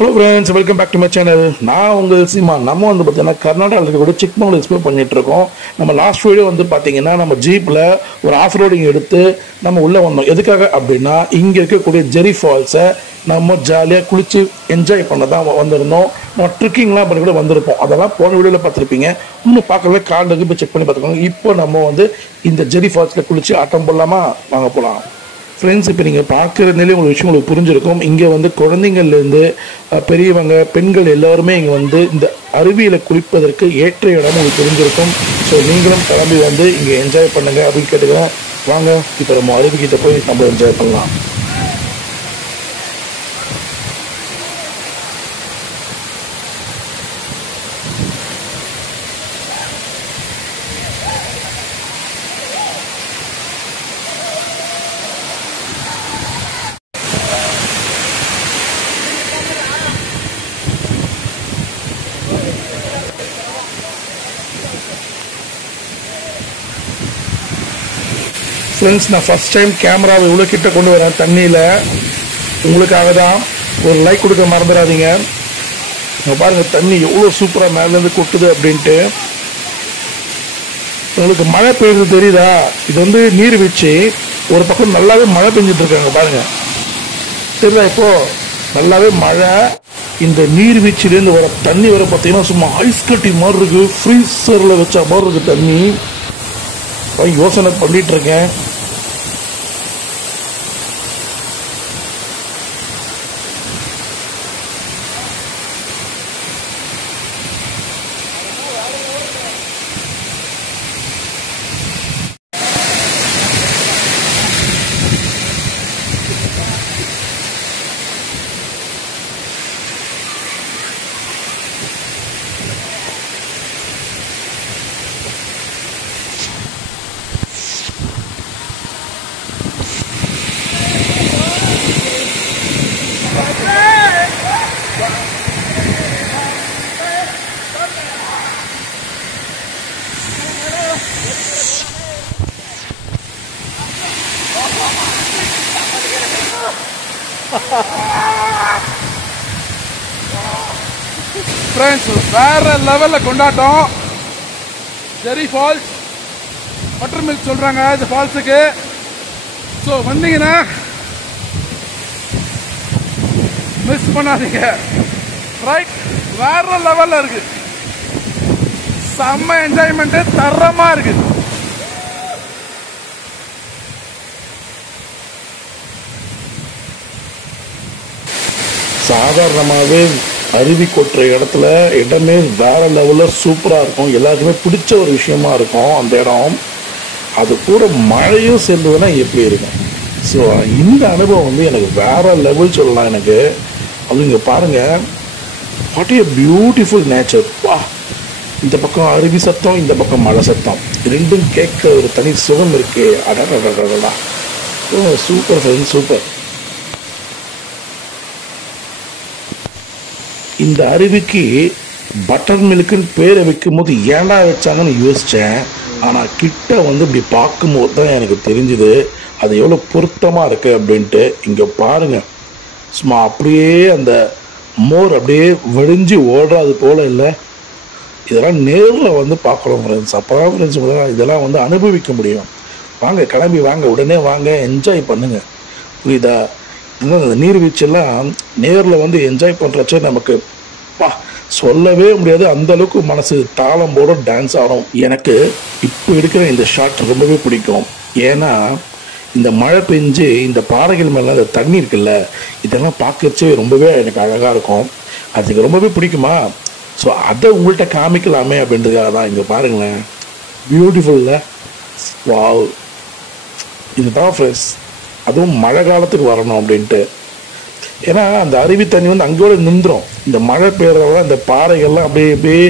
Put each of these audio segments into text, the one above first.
Hello friends, welcome back to my channel. நான் உங்கள் சீமா. நம்ம வந்து பார்த்தீங்கன்னா கர்நாடகாவில் இருக்கக்கூடிய சிக்மங்களூர் எக்ஸ்ப்ளோர் பண்ணிட்டு இருக்கோம். நம்ம லாஸ்ட் வீடியோ வந்து பார்த்தீங்கன்னா நம்ம ஜீப்பில் ஒரு ஆஃப் ரோடிங் எடுத்து நம்ம உள்ளே வந்தோம். எதுக்காக அப்படின்னா இங்கே இருக்கக்கூடிய ஜெரி ஃபால்ஸை நம்ம ஜாலியாக குளிச்சு என்ஜாய் பண்ண தான் வந்திருந்தோம். நம்ம ட்ரிக்கிங்லாம் பண்ணி கூட வந்திருப்போம். அதெல்லாம் போன வீடியோவில் பார்த்துருப்பீங்க. இன்னும் பார்க்கல கார்டு போய் செக் பண்ணி பார்த்துக்கோங்க. இப்போ நம்ம வந்து இந்த ஜெரி ஃபால்ஸில் குளிச்சு ஆட்டம் போடலாமா? வாங்க போகலாம். ஃப்ரெண்ட்ஸ், இப்போ நீங்கள் பார்க்குறதுனாலே உங்களுக்கு விஷயம் உங்களுக்கு புரிஞ்சிருக்கும். இங்கே வந்து குழந்தைங்கள்லேருந்து பெரியவங்க பெண்கள் எல்லோருமே இங்கே வந்து இந்த அருவியில் குளிப்பதற்கு ஏற்ற இடம் உங்களுக்கு புரிஞ்சிருக்கும். ஸோ நீங்களும் கிளம்பி வந்து இங்கே என்ஜாய் பண்ணுங்கள் அப்படின்னு கேட்டுக்கிறேன். வாங்க இப்போ நம்ம அருவிக்கிட்ட போய் நம்ம என்ஜாய் பண்ணலாம். ஃப்ரெண்ட்ஸ், நான் ஃபர்ஸ்ட் டைம் கேமராவை இவ்வளோ கிட்ட கொண்டு வரேன் தண்ணியில். உங்களுக்காக தான். ஒரு லைக் கொடுக்க மறந்துடாதீங்க. பாருங்கள் தண்ணி எவ்வளோ சூப்பராக மேலேருந்து கொட்டுது அப்படின்ட்டு. உங்களுக்கு மழை பெய்யுறது தெரியுதா? இது வந்து நீர்வீழ்ச்சி. ஒரு பக்கம் நல்லாவே மழை பெஞ்சிட்டு இருக்காங்க பாருங்க. தெரியுதா? இப்போ நல்லாவே மழை. இந்த நீர்வீழ்ச்சியிலேருந்து வர தண்ணி வர பார்த்தீங்கன்னா சும்மா ஐஸ் கட்டி மாதிரி இருக்கு. ஃப்ரீசரில் வச்ச மாதிரி இருக்கு தண்ணி. யோசனை பண்ணிட்டு இருக்கேன். ஃப்ரெண்ட்ஸ், வேற லெவலில் கொண்டாட்டம். ஜெரி ஃபால்ஸ் பட்டர் மில்க் சொல்கிறாங்க இந்த ஃபால்ஸுக்கு. ஸோ வந்தீங்கன்னா மிஸ் பண்ணாதீங்க. ரைட், வேற லெவலில் இருக்கு. செம்ம என்ஜாய்மெண்ட்டு, தரமாக இருக்கு. சாதாரணமாகவே அருவி கொட்டுற இடமே வேற லெவலில் சூப்பராக இருக்கும். எல்லாருக்குமே பிடிச்ச ஒரு விஷயமா இருக்கும் அந்த இடம். அது கூட மழையும் சேர்ந்ததுன்னா எப்படி இருக்கும்? ஸோ இந்த அனுபவம் வந்து எனக்கு வேற லெவல் சொல்லலாம் எனக்கு. அது இங்கே பாருங்க, வாட் ஏ பியூட்டிஃபுல் நேச்சர். வா, இந்த பக்கம் அருவி சத்தம், இந்த பக்கம் மழை சத்தம், ரெண்டும் கேட்க ஒரு தனி சுகம் இருக்கு. அடடா, சூப்பர் ஃப்ரெண்ட்ஸ், சூப்பர். இந்த அருவிக்கு பட்டர் மில்க்குன்னு பேரை வைக்கும் போது ஏண்டா வச்சாங்கன்னு யோசித்தேன். ஆனால் கிட்ட வந்து இப்படி பார்க்கும்போது தான் எனக்கு தெரிஞ்சுது அது எவ்வளோ பொருத்தமாக இருக்குது அப்படின்ட்டு. இங்கே பாருங்கள், சும்மா அப்படியே அந்த மோர் அப்படியே வடிஞ்சு ஓடுறது போல் இல்லை. இதெல்லாம் நேரில் வந்து பார்க்குறோம் ஃப்ரெண்ட்ஸ். அப்போ தான் ஃப்ரெண்ட்ஸ் இதெல்லாம் வந்து அனுபவிக்க முடியும். வாங்க, கிளம்பி வாங்க, உடனே வாங்க, என்ஜாய் பண்ணுங்கள். புரியுதா? இந்த நீர்வீழ்ச்சியெல்லாம் நேரில் வந்து என்ஜாய் பண்ணுறச்சே நமக்கு சொல்லவே முடியாது. அந்த அளவுக்கு மனசு தாளம் போட டான்ஸ் ஆடும். எனக்கு இப்போ இருக்கிற இந்த ஷாட் ரொம்பவே பிடிக்கும். ஏன்னா இந்த மழை பெஞ்சு இந்த பாறைகள் மேலே அந்த தண்ணி இருக்குல்ல, இதெல்லாம் பார்க்கறச்சே ரொம்பவே எனக்கு அழகாக இருக்கும். அதுக்கு ரொம்பவே பிடிக்குமா? ஸோ அதை உங்கள்கிட்ட காமிக்கலாமே அப்படின்றதுக்காக தான். இங்கே பாருங்களேன், பியூட்டிஃபுல்ல. வாவ், இதுதான் ஃப்ரெண்ட்ஸ். அதுவும் மழை காலத்துக்கு வரணும் அப்படின்ட்டு. ஏன்னா அந்த அருவி தண்ணி வந்து அங்கோட நின்றுடும். இந்த மழை பெய்யறதால இந்த பாறைகள்லாம் அப்படியே அப்படியே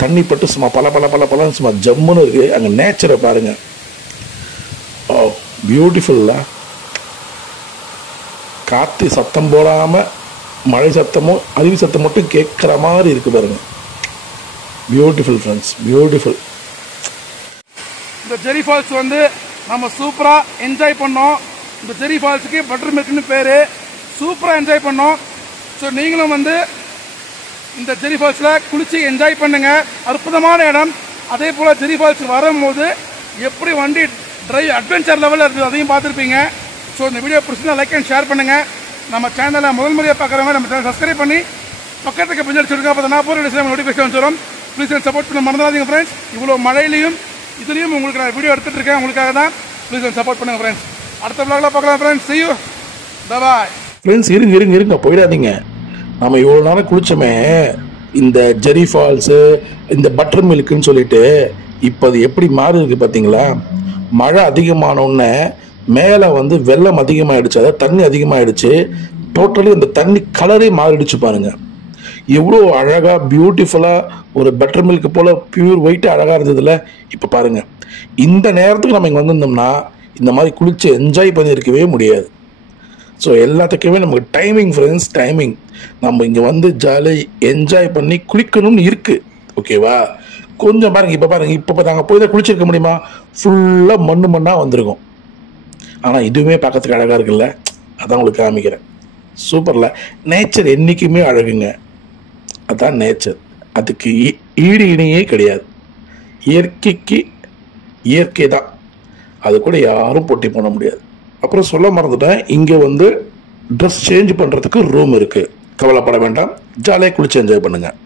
தண்ணி பட்டு சும்மா பல சும்மா ஜம்முன்னு இருக்கு. அங்கே நேச்சரை பாருங்க. ஓ, பியூட்டிஃபுல்ல. காற்று சத்தம் போடாமல் மழை சத்தமும் அருவி சத்தம் மட்டும் கேட்குற மாதிரி இருக்கு பாருங்க. Beautiful friends, beautiful. இந்த ஜெரி ஃபால்ஸ் வந்து நம்ம சூப்பராக என்ஜாய் பண்ணோம். இந்த ஜெரி ஃபால்ஸுக்கு பட்டர் மில்க்னு பேர். சூப்பராக என்ஜாய் பண்ணோம். ஸோ நீங்களும் வந்து இந்த ஜெரி ஃபால்ஸில் குளிச்சு என்ஜாய் பண்ணுங்க. அற்புதமான இடம். அதே போல் ஜெரி ஃபால்ஸ் வரும்போது எப்படி வண்டி டிரைவ் அட்வென்ச்சர் லெவலில் இருக்குது அதையும் பார்த்துருப்பீங்க. ஸோ இந்த வீடியோ பிடிச்சிருந்தா லைக் அண்ட் ஷேர் பண்ணுங்கள். நம்ம சேனலை முதல் முறையாக பார்க்குறவங்க நம்ம சேனல் சப்ஸ்கிரைப் பண்ணி பக்கத்துக்கு பின்னாடி சொல்லுங்க. அப்போ நான் போகிற டிஸ்பிளே நோட்டிஃபிகேஷன் வரும். ப்ளீஸ் அண்ட் சப்போர்ட் பண்ண மறந்துடாதீங்க ஃப்ரெண்ட்ஸ். இவ்வளோ மழையிலையும் இதுலேயும் உங்களுக்கு நான் வீடியோ எடுத்துகிட்டு இருக்கேன். உங்களுக்காக தான். ப்ளீஸ் அண்ட் சப்போர்ட் பண்ணுங்கள் ஃப்ரெண்ட்ஸ். அடுத்த vlogல பார்க்கலாம் friends. see you. bye. Friends இருங்க போயிடாதீங்க. நம்ம இவ்வளோ நேரம் குளிச்சோமே இந்த ஜெரி ஃபால்ஸு இந்த பட்டர் மில்க்குன்னு சொல்லிட்டு இப்போ அது எப்படி மாறுது பார்த்தீங்களா? மழை அதிகமானோடனே மேலே வந்து வெள்ளம் அதிகமாகிடுச்சு, அதாவது தண்ணி அதிகமாகிடுச்சு. டோட்டலி அந்த தண்ணி கலரே மாறிடுச்சு பாருங்க. எவ்வளோ அழகாக பியூட்டிஃபுல்லாக ஒரு பட்டர் மில்க் போல் பியூர் ஒயிட் அழகாக இருந்ததில்ல. இப்போ பாருங்கள், இந்த நேரத்துக்கு நம்ம இங்கே வந்திருந்தோம்னா இந்த மாதிரி குளிச்சு என்ஜாய் பண்ணியிருக்கவே முடியாது. ஸோ எல்லாத்துக்குமே நமக்கு டைமிங் ஃப்ரெண்ட்ஸ், டைமிங். நம்ம இங்கே வந்து ஜாலியாக என்ஜாய் பண்ணி குளிக்கணும்னு இருக்குது. ஓகேவா? கொஞ்சம் பாருங்கள், இப்போ நாங்கள் போய் தான் குளிச்சிருக்க முடியுமா? ஃபுல்லாக மண்ணாக வந்திருக்கும். ஆனால் இதுவுமே பார்க்கறதுக்கு அழகாக இருக்குல்ல, அதான் உங்களுக்கு காமிக்கிறேன். சூப்பரில். நேச்சர் என்றைக்குமே அழகுங்க. அதான் நேச்சர். அதுக்கு ஈடு இணையே கிடையாது. இயற்கைக்கு இயற்கை தான். அது கூட யாரும் போட்டி பண்ண முடியாது. அப்புறம் சொல்ல மறந்துட்டேன், இங்கே வந்து ட்ரெஸ் சேஞ்ச் பண்ணுறதுக்கு ரூம் இருக்குது. கவலைப்பட வேண்டாம், ஜாலியாக குளிச்சு என்ஜாய் பண்ணுங்கள்.